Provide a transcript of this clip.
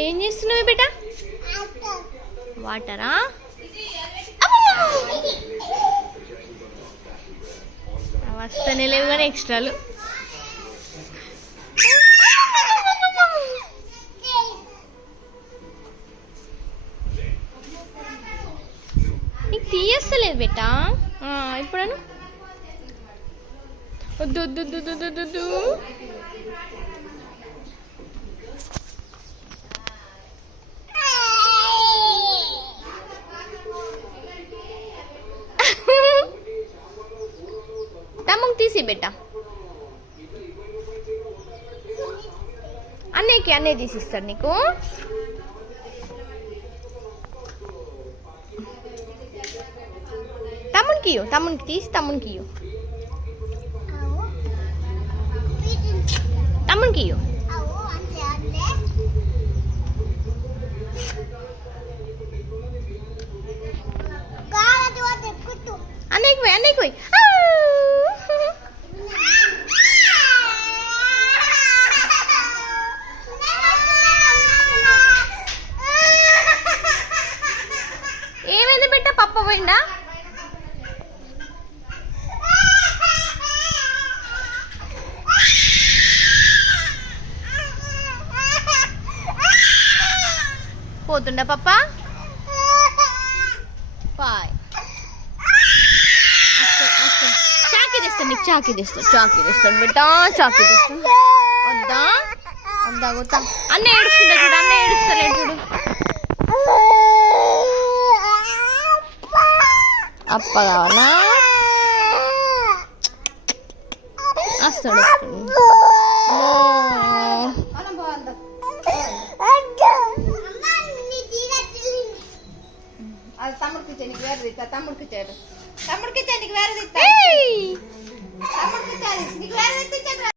ఏం చేస్తున్నావు బిడ్డ? వాటరా? వస్తానే లేవు కానీ ఎక్స్ట్రాలు. నీకు తీయేస్తలేదు బిడ్డ. ఇప్పుడను వద్దు వద్దు వద్దు వద్దు వద్దు. తమ్ముకు తీసి బిడ్డ. అన్నయ్య తీసిస్తాడు నీకు. తమ్మునికి తీసి తమ్మునికి అన్నయ్యకి పోయి. ఏమైంది బిడ్డ? పప్ప పోయిందా? పోతుండా పప్ప? బాయ్. చాకీ తెస్తాడు బిడ్డ. చాకీ తెస్తాడు. వద్దా వద్దా వద్దా. అన్న ఏడుస్తుండ చూడు. అన్న ఏడుస్తలే చూడు. అప్ప కావాలా? వస్తాడు. తమ్ముడికి నీకు వేరే దిత్తా. తమ్ముడికి నీకు వేరే దిత్తా.